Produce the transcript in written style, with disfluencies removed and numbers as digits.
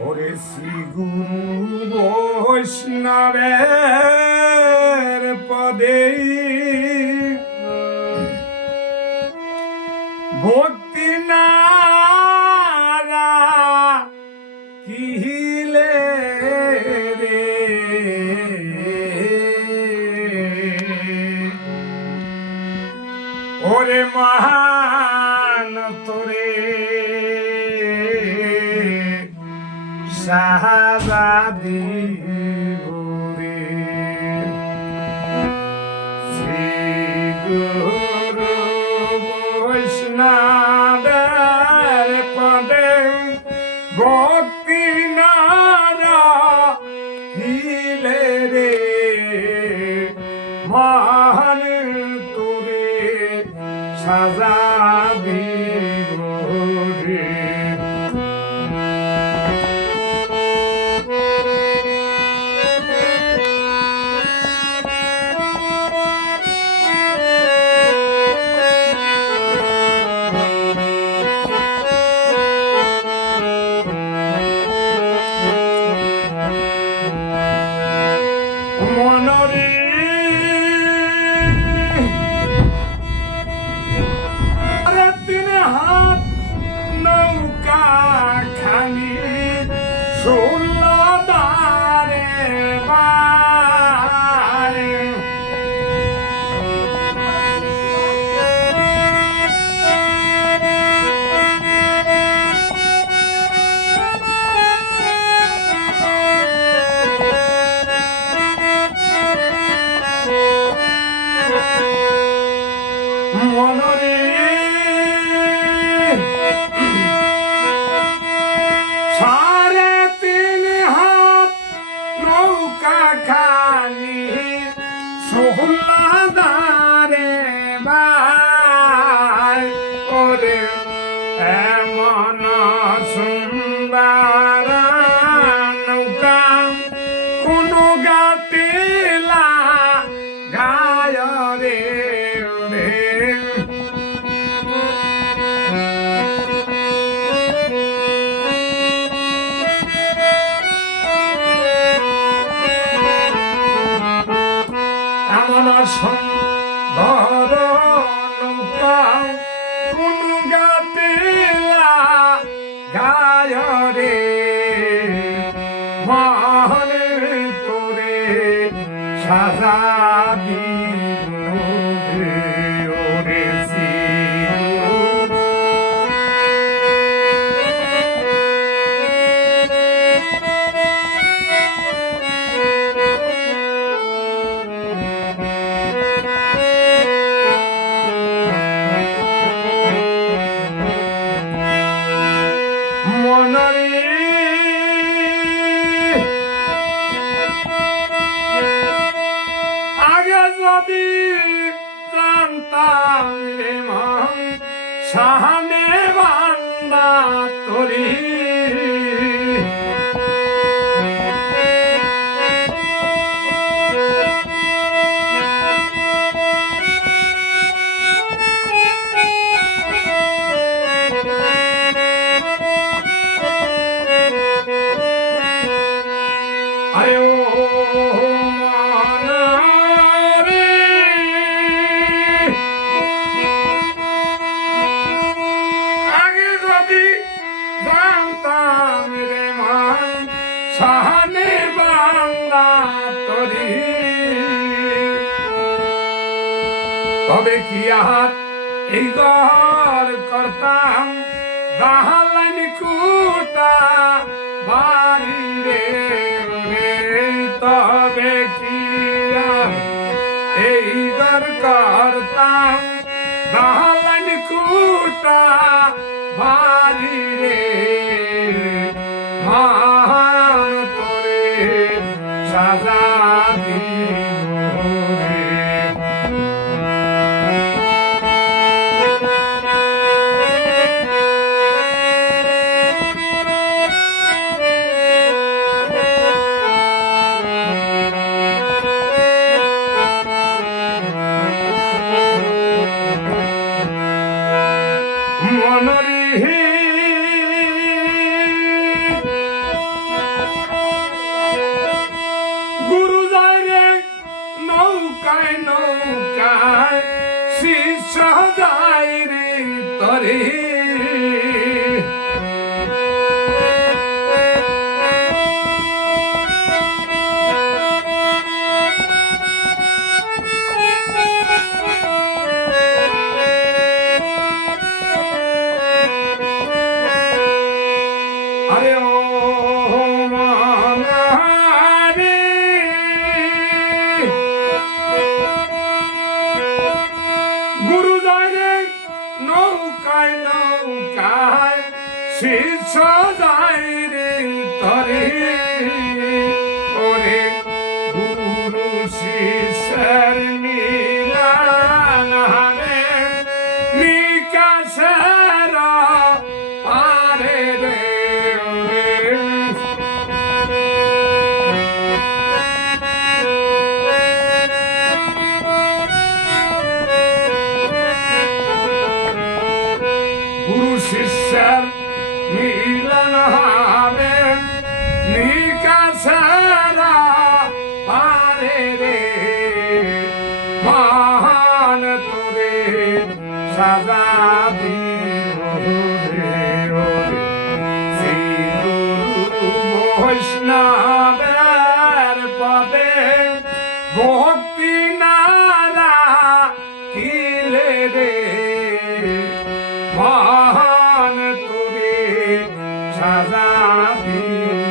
ওরে শ্রী গুরু বৈষ্ণবের পদে ভক্তি নারা কিলে রে ওরে মহান তোরে শাহজাদি গুরে শ্রী গুরু বৈষ্ণবের পদে ভক্তি নারা হিলে রে মহান তোরে শাহজাদি গুরে মনরে আরে তিন হাত নৌকা খানি ষোলো দারে বারে মনরে সাড়ে তিন হাত নৌকা খানি সোহলাদারে ভাই ওরে এমন সুন্দর নৌকা কোনো গাতিলা গায় রে এমন সুন্দর নৌকা কোন গাতিলা গায় রে মহানে তোরে শাহজাদি গুরে ওরে মনরে আগে যদি জানতাম রে মন সাহানে বান্দা তোরি আরে ও মনরে আগে যদি জানতাম রে মন সাহানে বান্দা তোরি তবে কি আর এই ঘর করতাম দাহালাইন কুটা বাড়ি রে তবে কি এই ঘর করতাম দাহালাইন কুটা বাড়ি রে মহান তোরে শাহজাদি গুরে মনরে আরে ও মানারে গুরু যায় রে নৌকায় নৌকায় শিষ্য যায় রে তরে ওরে গুরু শিষ্যের মিলন হবে নিকাশের পারে রে ওরে গুরু শিষ্যের মিলন হবে নিকাশের পারে রে মহান তোরে সাজা দিব রে ওরে শ্রী গুরু বৈষ্ণবের পদে ভক্তি নারা কিলে রে মহান তোরে সাজা দিব